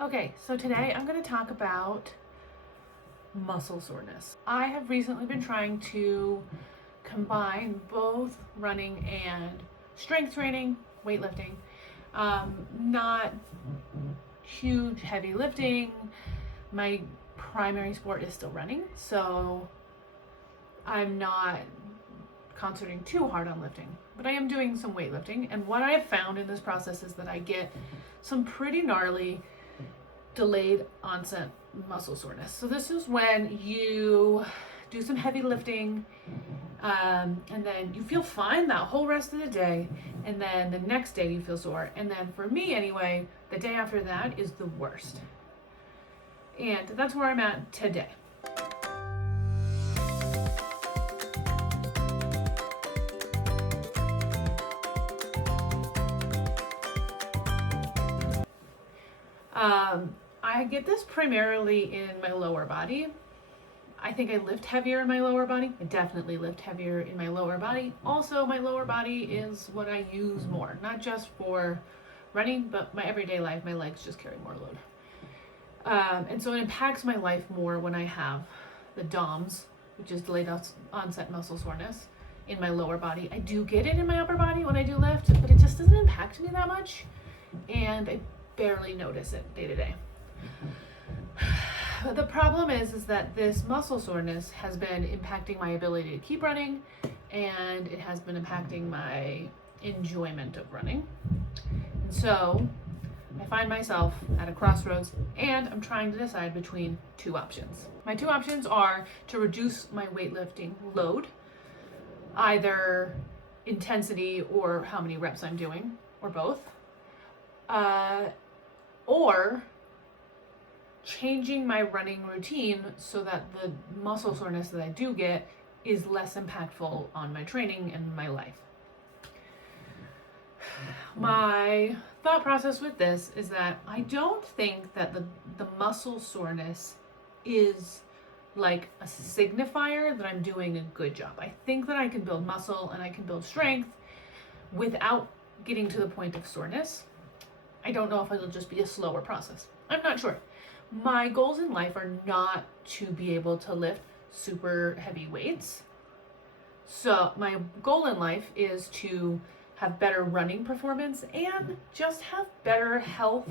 Okay, so today I'm going to talk about muscle soreness. I have recently been trying to combine both running and strength training, weightlifting. Not huge heavy lifting. My primary sport is still running, so I'm not concentrating too hard on lifting, but I am doing some weightlifting. And what I have found in this process is that I get some pretty gnarly delayed onset muscle soreness. So this is when you do some heavy lifting and then you feel fine that whole rest of the day, and then the next day you feel sore, and then for me anyway, the day after that is the worst. And that's where I'm at today. I get this primarily in my lower body. I think I lift heavier in my lower body. I definitely lift heavier in my lower body. Also, my lower body is what I use more, not just for running, but my everyday life. My legs just carry more load. And so it impacts my life more when I have the DOMS, which is delayed onset muscle soreness, in my lower body. I do get it in my upper body when I do lift, but it just doesn't impact me that much. And I barely notice it day to day. The problem is that this muscle soreness has been impacting my ability to keep running, and it has been impacting my enjoyment of running. And so I find myself at a crossroads, and I'm trying to decide between two options. My two options are to reduce my weightlifting load, either intensity or how many reps I'm doing, or both, or changing my running routine so that the muscle soreness that I do get is less impactful on my training and my life. My thought process with this is that I don't think that the muscle soreness is like a signifier that I'm doing a good job. I think that I can build muscle and I can build strength without getting to the point of soreness. I don't know if it'll just be a slower process. I'm not sure. My goals in life are not to be able to lift super heavy weights. So my goal in life is to have better running performance and just have better health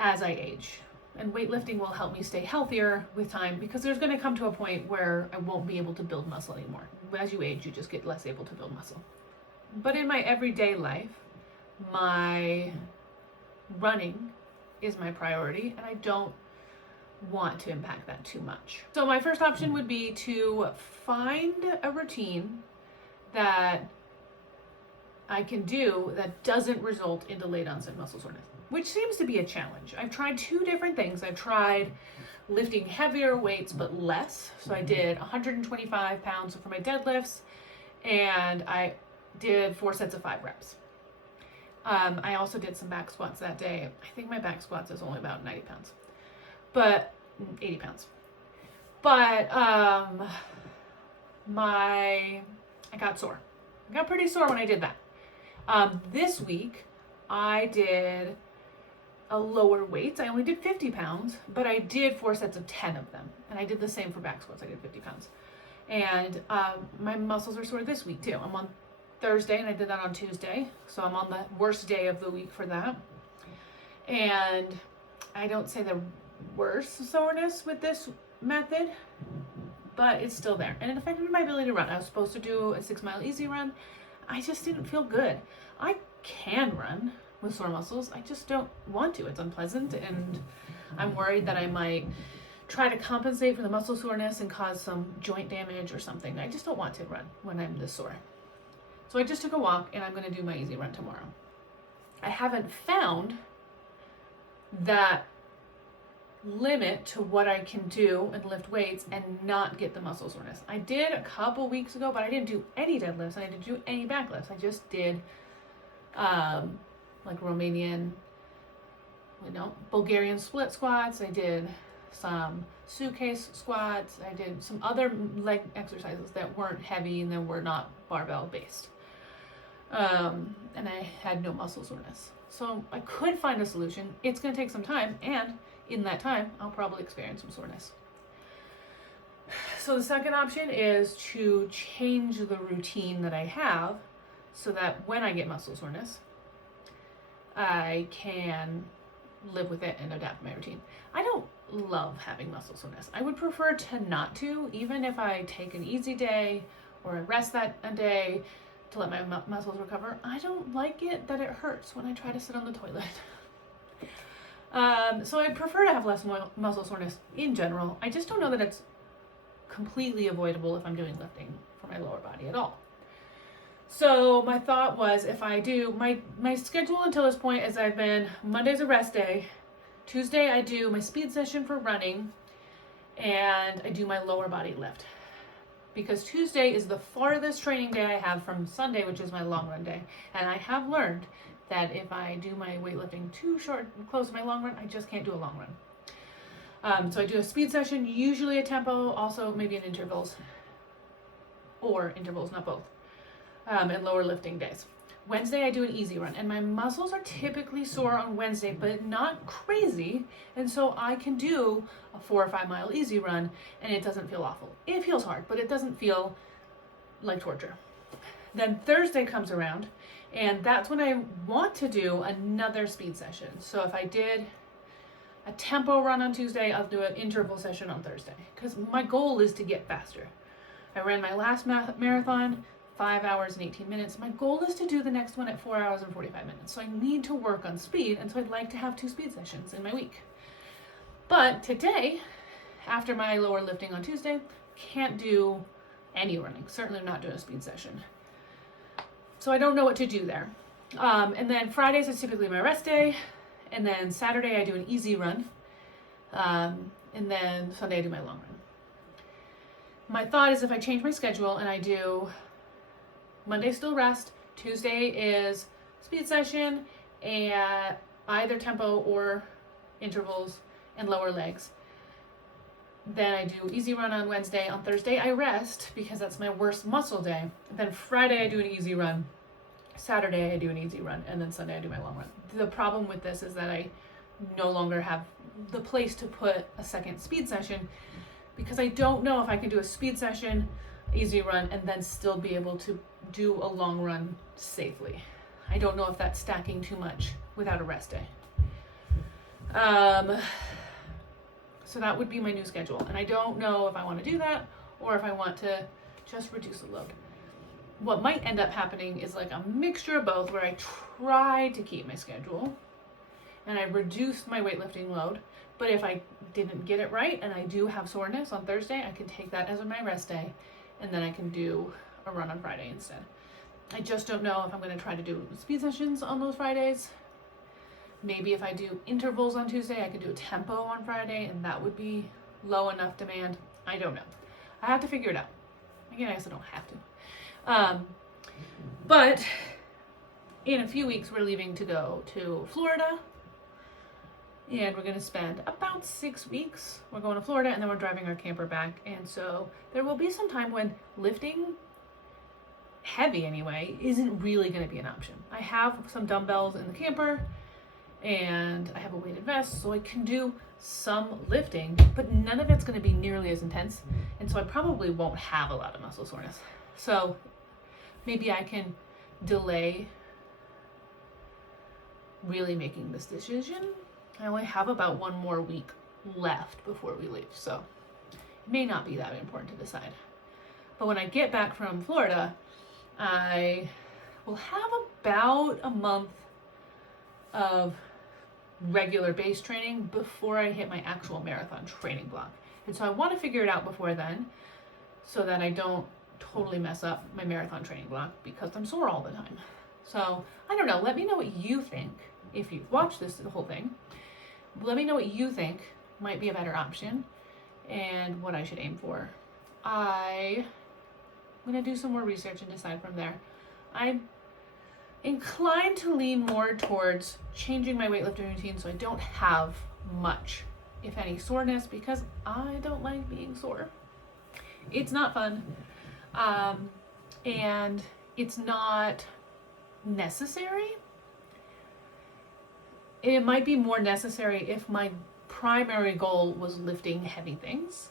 as I age. And weightlifting will help me stay healthier with time, because there's going to come to a point where I won't be able to build muscle anymore. As you age, you just get less able to build muscle. But in my everyday life, my running is my priority, and I don't want to impact that too much. So my first option would be to find a routine that I can do that doesn't result in delayed onset muscle soreness, which seems to be a challenge. I've tried two different things. I've tried lifting heavier weights but less. So I did 125 pounds for my deadlifts, and I did 4 sets of 5 reps. I also did some back squats that day. I think my back squats is only about 90 pounds, but 80 pounds. But I got sore. I got pretty sore when I did that. This week I did a lower weight. I only did 50 pounds, but I did 4 sets of 10 of them. And I did the same for back squats. I did 50 pounds. And my muscles are sore this week too. I'm on Thursday, and I did that on Tuesday, so I'm on the worst day of the week for that. And I don't say the worst soreness with this method, but it's still there, and it affected my ability to run. I was supposed to do a 6-mile easy run. I just didn't feel good. I can run with sore muscles. I just don't want to. It's unpleasant, and I'm worried that I might try to compensate for the muscle soreness and cause some joint damage or something. I just don't want to run when I'm this sore. So I just took a walk, and I'm going to do my easy run tomorrow. I haven't found that limit to what I can do and lift weights and not get the muscle soreness. I did a couple weeks ago, but I didn't do any deadlifts. I didn't do any back lifts. I just did like Romanian, Bulgarian split squats. I did some suitcase squats. I did some other leg exercises that weren't heavy and that were not barbell based. And I had no muscle soreness. So I could find a solution. It's going to take some time, and in that time, I'll probably experience some soreness. So the second option is to change the routine that I have so that when I get muscle soreness, I can live with it and adapt my routine. I don't love having muscle soreness. I would prefer to not to, even if I take an easy day or I rest that a day to let my muscles recover. I don't like it that it hurts when I try to sit on the toilet. So I prefer to have less muscle soreness in general. I just don't know that it's completely avoidable if I'm doing lifting for my lower body at all. So my thought was, if I do, my schedule until this point is I've been, Monday's a rest day, Tuesday I do my speed session for running, and I do my lower body lift. Because Tuesday is the farthest training day I have from Sunday, which is my long run day. And I have learned that if I do my weightlifting too close to my long run, I just can't do a long run. So I do a speed session, usually a tempo, also maybe in intervals, or intervals, not both, and lower lifting days. Wednesday I do an easy run, and my muscles are typically sore on Wednesday, but not crazy, and so I can do a 4 or 5 mile easy run, and it doesn't feel awful. It feels hard, but it doesn't feel like torture. Then Thursday comes around, and that's when I want to do another speed session. So if I did a tempo run on Tuesday, I'll do an interval session on Thursday, because my goal is to get faster. I ran my last marathon 5 hours and 18 minutes. My goal is to do the next one at 4 hours and 45 minutes. So I need to work on speed, and so I'd like to have 2 speed sessions in my week. But today, after my lower lifting on Tuesday, can't do any running, certainly not doing a speed session. So I don't know what to do there. And then Fridays is typically my rest day. And then Saturday I do an easy run. And then Sunday I do my long run. My thought is if I change my schedule and I do Monday still rest, Tuesday is speed session and either tempo or intervals and lower legs. Then I do easy run on Wednesday. On Thursday I rest because that's my worst muscle day. Then Friday I do an easy run. Saturday I do an easy run, and then Sunday I do my long run. The problem with this is that I no longer have the place to put a second speed session because I don't know if I can do a speed session, easy run, and then still be able to do a long run safely. I don't know if that's stacking too much without a rest day. So that would be my new schedule, and I don't know if I want to do that or if I want to just reduce the load. What might end up happening is like a mixture of both, where I try to keep my schedule and I reduce my weightlifting load, but if I didn't get it right and I do have soreness on Thursday, I can take that as my rest day, and then I can do a run on Friday instead. I just don't know if I'm going to try to do speed sessions on those Fridays. Maybe if I do intervals on Tuesday, I could do a tempo on Friday, and that would be low enough demand. I don't know. I have to figure it out. Again, I guess I don't have to. But in a few weeks, we're leaving to go to Florida, and we're going to spend about 6 weeks. We're going to Florida, and then we're driving our camper back. And so there will be some time when lifting heavy anyway isn't really going to be an option. I have some dumbbells in the camper, and I have a weighted vest, so I can do some lifting, but none of it's going to be nearly as intense. And so I probably won't have a lot of muscle soreness. So maybe I can delay really making this decision. I only have about 1 more week left before we leave, so it may not be that important to decide. But when I get back from Florida, I will have about a month of regular base training before I hit my actual marathon training block. And so I want to figure it out before then so that I don't totally mess up my marathon training block because I'm sore all the time. So I don't know. Let me know what you think. If you watch the whole thing, let me know what you think might be a better option and what I should aim for. I'm going to do some more research and decide from there. I'm inclined to lean more towards changing my weightlifting routine so I don't have much, if any, soreness, because I don't like being sore. It's not fun. And it's not necessary. it might be more necessary if my primary goal was lifting heavy things.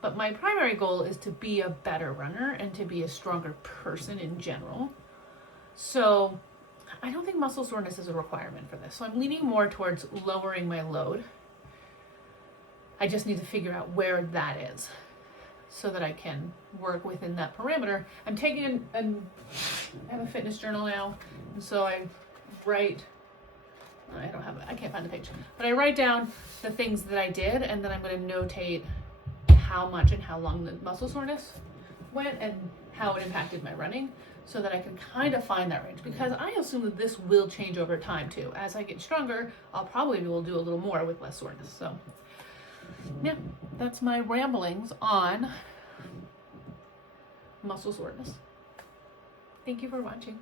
But my primary goal is to be a better runner and to be a stronger person in general. So I don't think muscle soreness is a requirement for this. So I'm leaning more towards lowering my load. I just need to figure out where that is so that I can work within that parameter. I'm taking I have a fitness journal now, and so I write, I can't find the page, but I write down the things that I did, and then I'm going to notate how much and how long the muscle soreness went and how it impacted my running, so that I can kind of find that range, because I assume that this will change over time too. As I get stronger, I'll probably be able to do a little more with less soreness. So yeah, that's my ramblings on muscle soreness. Thank you for watching.